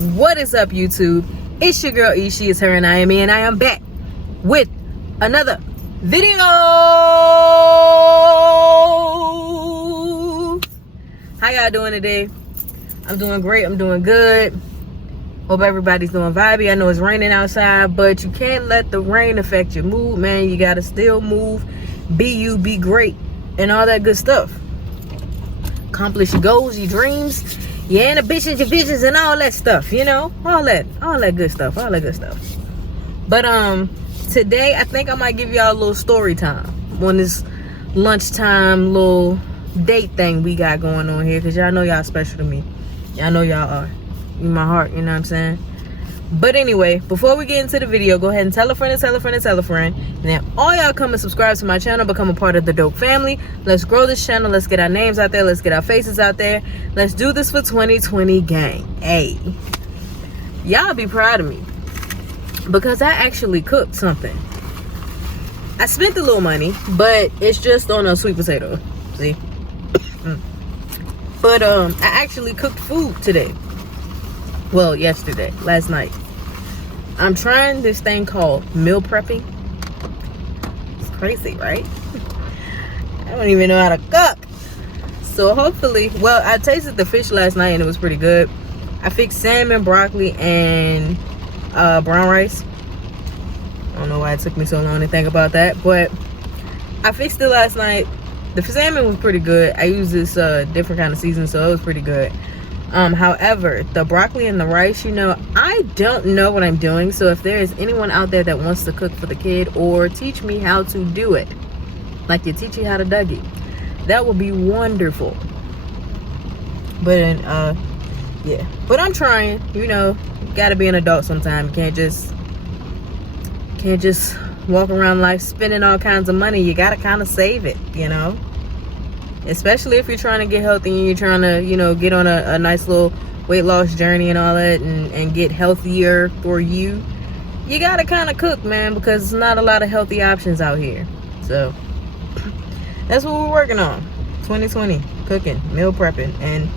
What is up, YouTube? It's your girl E, she is her, and I am me, and I am back with another video. How y'all doing today? I'm doing great. I'm doing good. Hope everybody's doing vibey. I know it's raining outside, but you can't let the rain affect your mood, man. You gotta still move, be you, be great, and all that good stuff. Accomplish your goals, your dreams, your ambitions, your visions, and all that stuff, you know, all that good stuff, But today I think I might give y'all a little story time on this lunchtime little date thing we got going on here, because y'all know y'all special to me. Y'all know y'all are in my heart, you know what I'm saying? But anyway, before we get into the video, go ahead and tell a friend and tell a friend and tell a friend. And then all y'all come and subscribe to my channel, become a part of the dope family. Let's grow this channel. Let's get our names out there. Let's get our faces out there. Let's do this for 2020, gang. Hey, y'all be proud of me, because I actually cooked something. I spent a little money, but it's just on a sweet potato. See? But I actually cooked food today. Well, yesterday, last night. I'm trying this thing called meal prepping. It's crazy, right? I don't even know how to cook. So hopefully, well, I tasted the fish last night and it was pretty good. I fixed salmon, broccoli, and brown rice. I don't know why it took me so long to think about that, but I fixed it last night. The salmon was pretty good. I used this different kind of season, so it was pretty good. However, the broccoli and the rice, you know, I don't know what I'm doing. So if there is anyone out there that wants to cook for the kid or teach me how to do it, like you teach you how to Dougie, that would be wonderful. But yeah, but I'm trying. You know, you gotta be an adult sometime. You can't just walk around life spending all kinds of money. You gotta kind of save it, you know. Especially if you're trying to get healthy and you're trying to, you know, get on a nice little weight loss journey and all that, and get healthier for you. You gotta kind of cook, man, because there's not a lot of healthy options out here. So that's what we're working on. 2020, cooking, meal prepping, and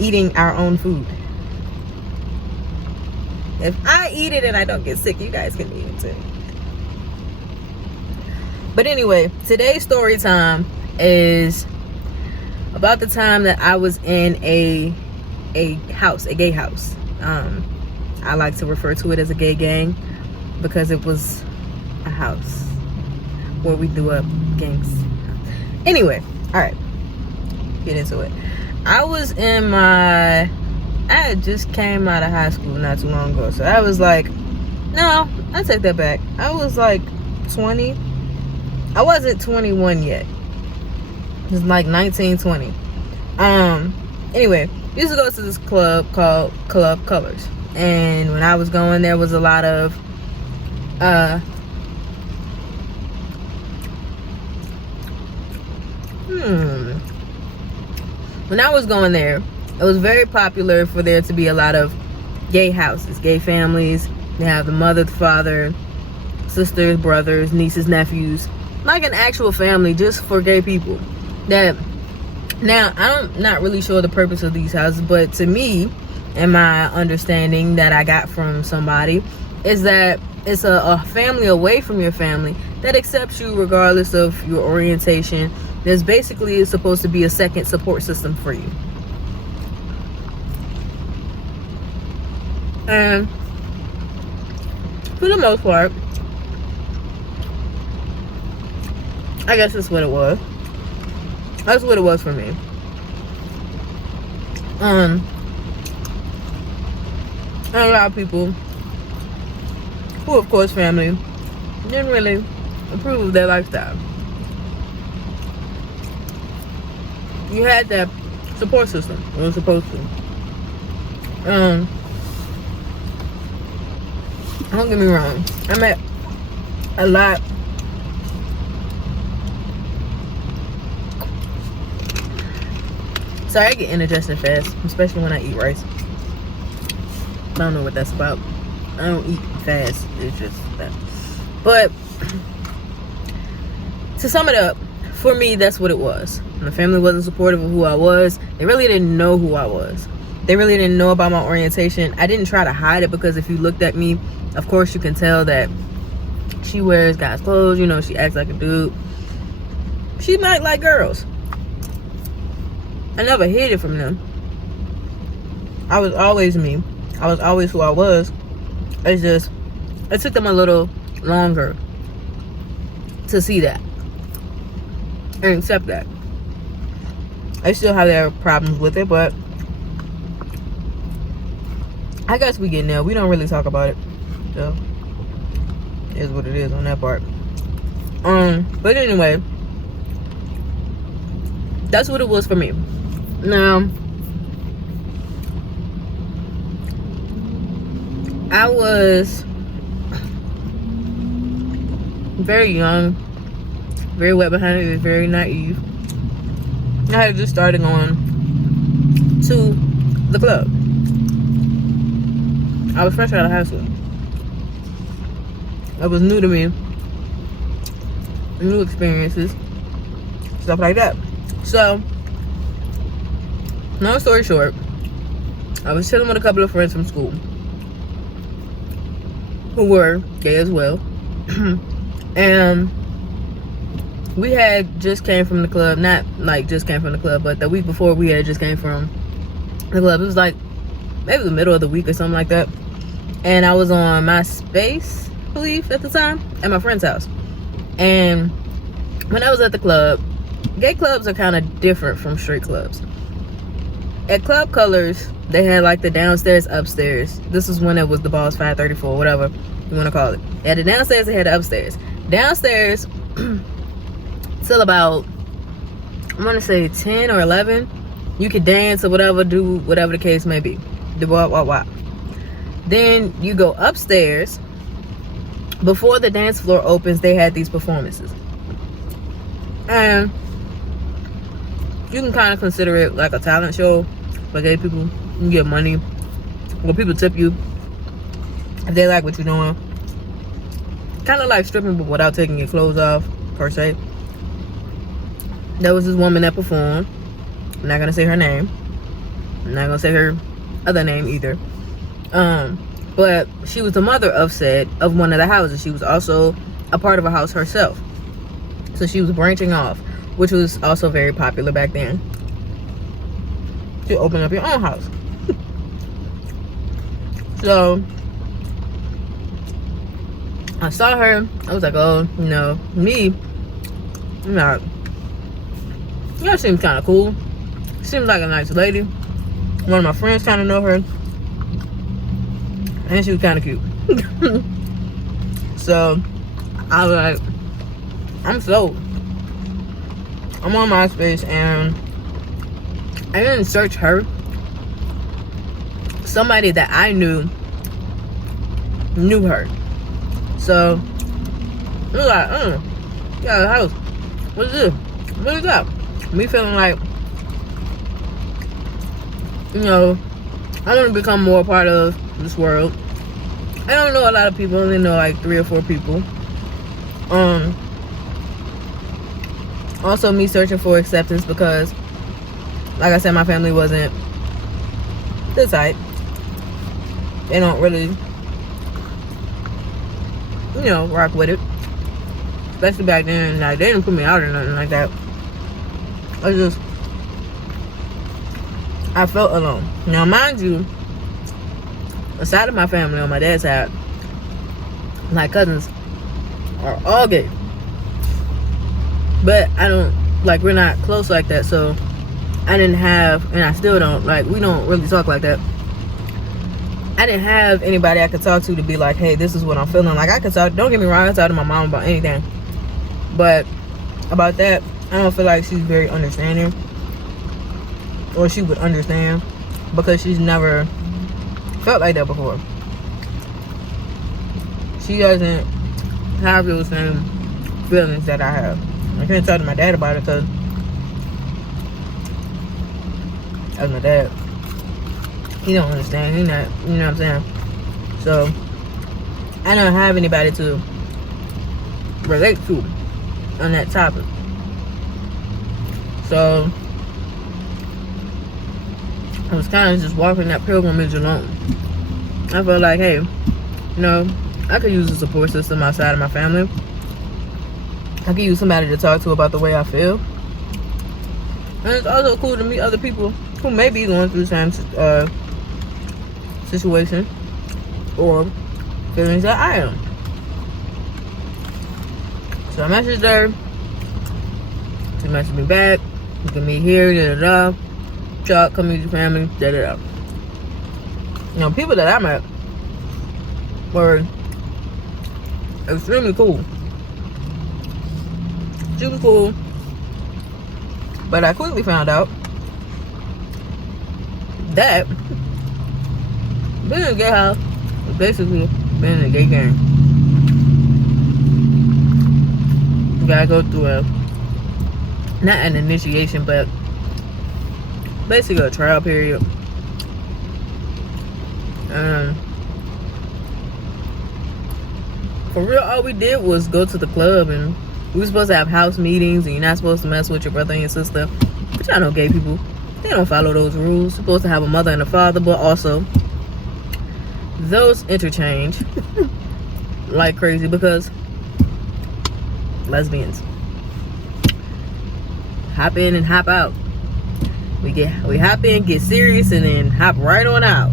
eating our own food. If I eat it and I don't get sick, you guys can eat it too. But anyway, today's story time is about the time that I was in a gay house. I like to refer to it as a gay gang, because it was a house where we threw up gangs. Anyway, all right, get into it. I had just came out of high school not too long ago, so I was like, no, I take that back. I was like 20. I wasn't 21 yet. It was like 19, 20. Anyway, used to go to this club called Club Colors. And when I was going, there was a lot of when I was going there, it was very popular for there to be a lot of gay houses, gay families. They have the mother, the father, sisters, brothers, nieces, nephews, like an actual family just for gay people. That now, I'm not really sure the purpose of these houses, but to me, and my understanding that I got from somebody, is that it's a family away from your family that accepts you regardless of your orientation. There's basically supposed to be a second support system for you. And for the most part, I guess that's what it was. That's what it was for me. And a lot of people who, of course, family, didn't really approve of their lifestyle. You had that support system. It was supposed to. Don't get me wrong. I met a lot. Sorry, I get indigestion fast, especially when I eat rice. I don't know what that's about. I don't eat fast. It's just that. But to sum it up, for me, that's what it was. My family wasn't supportive of who I was. They really didn't know who I was. They really didn't know about my orientation. I didn't try to hide it, because if you looked at me, of course you can tell that she wears guys' clothes. You know, she acts like a dude. She might like girls. I never hid it from them. I was always me. I was always who I was. It's just, it took them a little longer to see that and accept that. I still have their problems with it, but I guess we get there. We don't really talk about it, so it is what it is on that part. But anyway, that's what it was for me. Now, I was very young, very wet behind it, very naive. I had just started going to the club. I was fresh out of high school. It was new to me. New experiences. Stuff like that. So, long story short, I was chilling with a couple of friends from school who were gay as well. And we had just came from the club. Not like just came from the club, but the week before we had just came from the club. It was like maybe the middle of the week or something like that. And I was on MySpace, I believe, at the time, at my friend's house. And when I was at the club, gay clubs are kind of different from straight clubs. At Club Colors, they had like the downstairs, upstairs. This was when it was the Balls 534, whatever you want to call it. At the downstairs, they had the upstairs. Downstairs, till about, I want to say 10 or 11, you could dance or whatever, do whatever the case may be. Do what. Then you go upstairs. Before the dance floor opens, they had these performances. And you can kind of consider it like a talent show for gay people. You can get money. Well, people tip you if they like what you're doing. Kind of like stripping, but without taking your clothes off, per se. There was this woman that performed. I'm not gonna say her name. I'm not gonna say her other name either. But she was the mother of one of the houses. She was also a part of a house herself. So she was branching off, which was also very popular back then. To open up your own house. So I saw her. I was like, oh, you know, me, I'm not. You know, she seems kind of cool. Seems like a nice lady. One of my friends kind of know her. And she was kind of cute. So I was like, I'm sold. I'm on MySpace and I didn't search her. Somebody that I knew her. So I was like, yeah, house. What is this? What is that? Me feeling like, you know, I want to become more a part of this world. I don't know a lot of people. I only know like 3 or 4 people. Also me searching for acceptance because, like I said, my family wasn't the type. They don't really, you know, rock with it. Especially back then, like, they didn't put me out or nothing like that. I felt alone. Now, mind you, aside of my family on my dad's side, my cousins are all gay. But I don't, like, we're not close like that, so I didn't have, and I still don't, like, we don't really talk like that. I didn't have anybody I could talk to be like, hey, this is what I'm feeling. Like, I could talk, don't get me wrong, I could talk to my mom about anything. But about that, I don't feel like she's very understanding. Or she would understand. Because she's never felt like that before. She doesn't have those same feelings that I have. I can't talk to my dad about it because that's my dad. He don't understand. He not, you know what I'm saying? So I don't have anybody to relate to on that topic. So I was kind of just walking that pilgrimage alone. I felt like, hey, I could use a support system outside of my family. I could use somebody to talk to about the way I feel. And it's also cool to meet other people who may be going through the same situation or feelings that I am. So I messaged her. She messaged me back. You can meet here, da-da-da. Chuck, come meet your family, da-da-da. People that I met were extremely cool. Super cool. But I quickly found out that being in a gay house was basically being in a gay gang. You gotta go through not an initiation, but basically a trial period. For real, all we did was go to the club, and we were supposed to have house meetings, and you're not supposed to mess with your brother and your sister. But y'all know gay people, they don't follow those rules. You're supposed to have a mother and a father, but also those interchange like crazy because lesbians hop in and hop out. We hop in, get serious, and then hop right on out.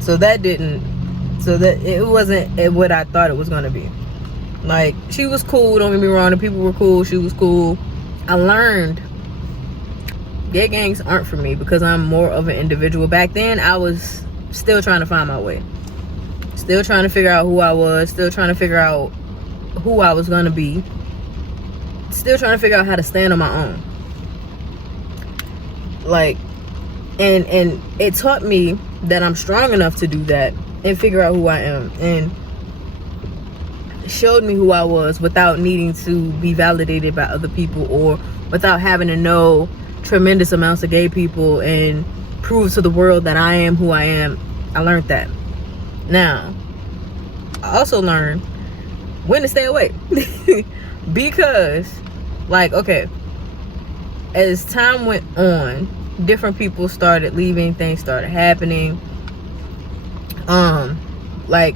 So that it wasn't what I thought it was gonna be. Like, she was cool, don't get me wrong, the people were cool, she was cool. I learned gay gangs aren't for me because I'm more of an individual. Back then I was still trying to find my way, still trying to figure out who I was, still trying to figure out who I was gonna be, still trying to figure out how to stand on my own. Like, and it taught me that I'm strong enough to do that and figure out who I am, and showed me who I was without needing to be validated by other people or without having to know tremendous amounts of gay people and prove to the world that I am who I am. I learned that. Now, I also learned when to stay away. Because, like, okay, as time went on, different people started leaving, things started happening. Like,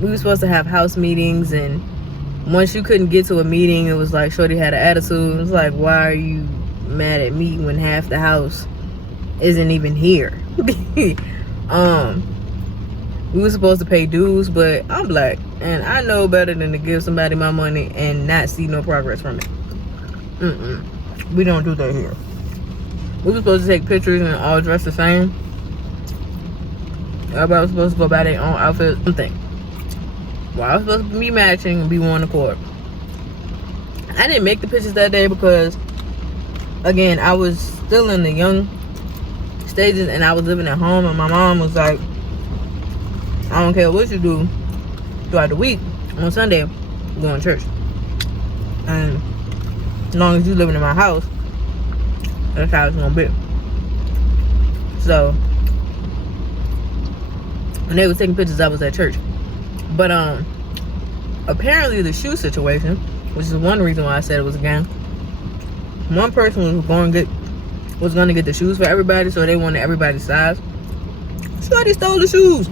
we were supposed to have house meetings, and once you couldn't get to a meeting, it was like shorty had an attitude. It was like, why are you mad at me when half the house isn't even here? We were supposed to pay dues, but I'm black and I know better than to give somebody my money and not see no progress from it. We don't do that here. We were supposed to take pictures and all dress the same. Everybody was supposed to go buy their own outfit, something. Well, I was supposed to be matching and be one accord. I didn't make the pictures that day because, again, I was still in the young stages and I was living at home, and my mom was like, I don't care what you do throughout the week, on Sunday we're going to church, and as long as you living in my house, that's how it's gonna be. So when they was taking pictures, I was at church. But apparently the shoe situation, which is one reason why I said it was a gang, one person was gonna get the shoes for everybody, so they wanted everybody's size. Somebody stole the shoes.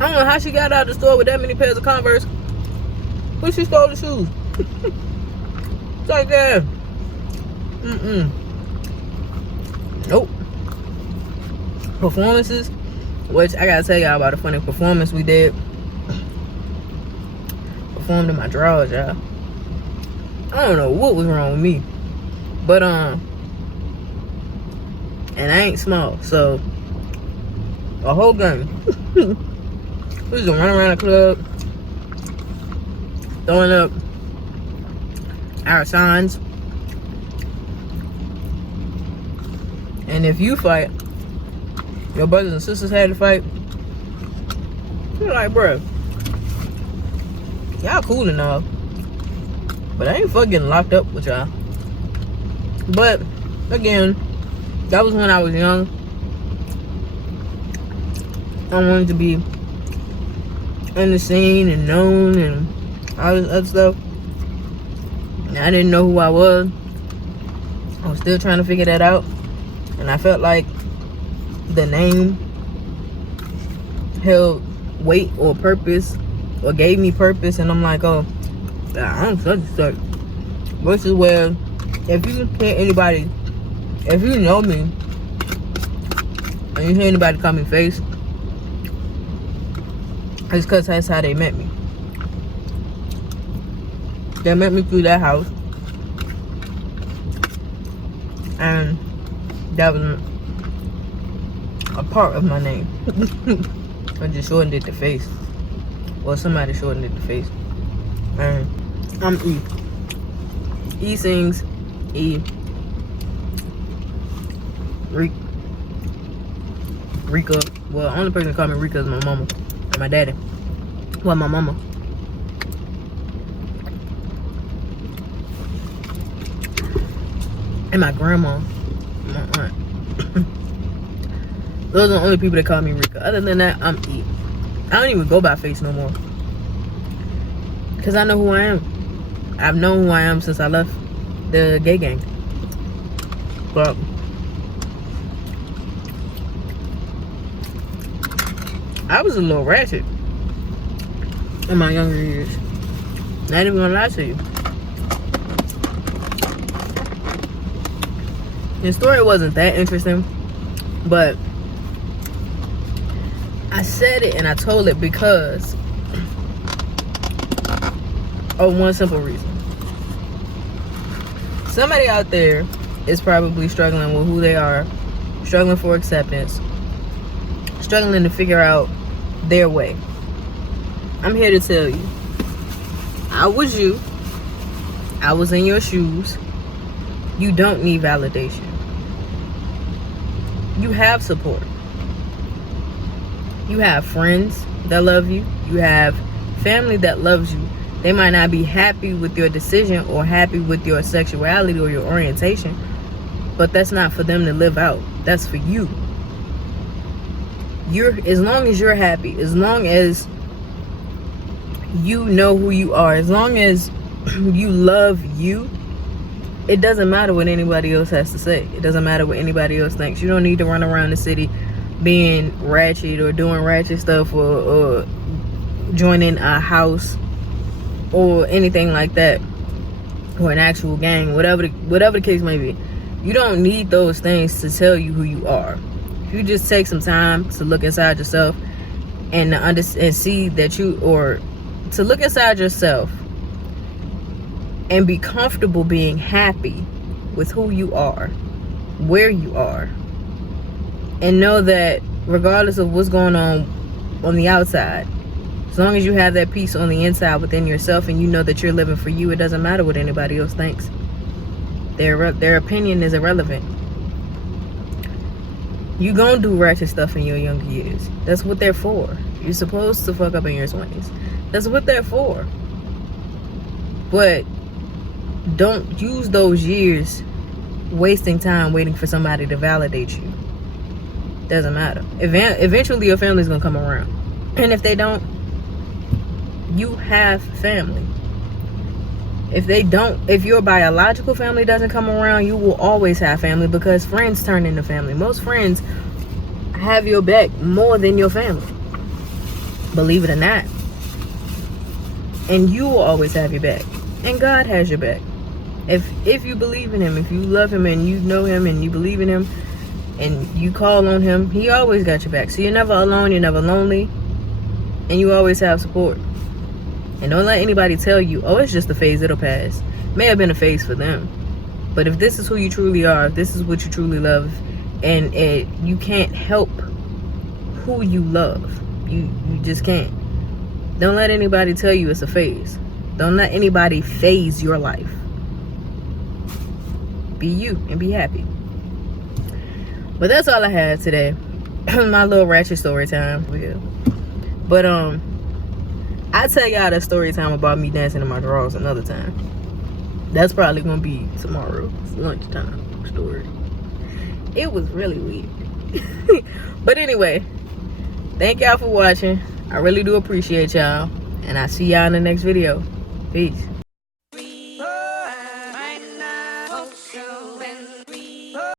I don't know how she got out of the store with that many pairs of Converse, but she stole the shoes. It's like that. Nope. Performances, which I gotta tell y'all about a funny performance we did. Performed in my drawers, y'all. I don't know what was wrong with me, but and I ain't small, so a whole gang. We used to run around the club throwing up our signs, and if you fight, your brothers and sisters had to fight. You're like, bro, y'all cool enough, but I ain't fucking locked up with y'all. But again, that was when I was young. I wanted to be in the scene and known and all this other stuff. I didn't know who I was. I was still trying to figure that out. And I felt like the name held weight or purpose, or gave me purpose. And I'm like, oh, I'm such and such. Versus where, if you hear anybody, if you know me, and you hear anybody call me face, it's because that's how they met me. They met me through that house. And that was a part of my name. I just shortened it to face. Well, somebody shortened it to face. And I'm E. E sings. E. Rika. Well, the only person that call me Rika is my mama and my daddy. Well, my mama. And my grandma. My aunt. Those are the only people that call me Rika. Other than that, I'm E. I don't even go by face no more. Because I know who I am. I've known who I am since I left the gay gang. But I was a little ratchet in my younger years. I ain't even gonna lie to you. The story wasn't that interesting, but I said it and I told it because of one simple reason. Somebody out there is probably struggling with who they are, struggling for acceptance, struggling to figure out their way. I'm here to tell you, I was you. I was in your shoes. You don't need validation. You have support. You have friends that love you. You have family that loves you. They might not be happy with your decision or happy with your sexuality or your orientation, but that's not for them to live out. That's for you. As long as you're happy, as long as you know who you are, as long as you love you, it doesn't matter what anybody else has to say. It doesn't matter what anybody else thinks. You don't need to run around the city being ratchet or doing ratchet stuff or joining a house or anything like that, or an actual gang, whatever the case may be. You don't need those things to tell you who you are. If you just take some time to look inside yourself and see that to look inside yourself and be comfortable being happy with who you are, where you are, and know that regardless of what's going on the outside, as long as you have that peace on the inside within yourself and you know that you're living for you, it doesn't matter what anybody else thinks. Their opinion is irrelevant. You gonna do ratchet stuff in your younger years. That's what they're for. You're supposed to fuck up in your 20s. That's what they're for. But don't use those years wasting time waiting for somebody to validate you. Doesn't matter. Eventually your family's gonna come around. And if they don't, you have family. If your biological family doesn't come around, you will always have family, because friends turn into family. Most friends have your back more than your family, believe it or not. And you will always have your back, and God has your back. If you believe in him, if you love him and you know him and you believe in him and you call on him, he always got your back. So you're never alone, you're never lonely, and you always have support. And don't let anybody tell you, oh, it's just a phase, it'll pass. May have been a phase for them, but if this is who you truly are, if this is what you truly love, and you can't help who you love, you just can't. Don't let anybody tell you it's a phase. Don't let anybody phase your life. Be you and be happy. But that's all I have today. My little ratchet story time. But I'll tell y'all the story time about me dancing in my drawers another time. That's probably gonna be tomorrow's lunchtime story. It was really weird. But anyway, thank y'all for watching. I really do appreciate y'all, and I'll see y'all in the next video. Peace. you.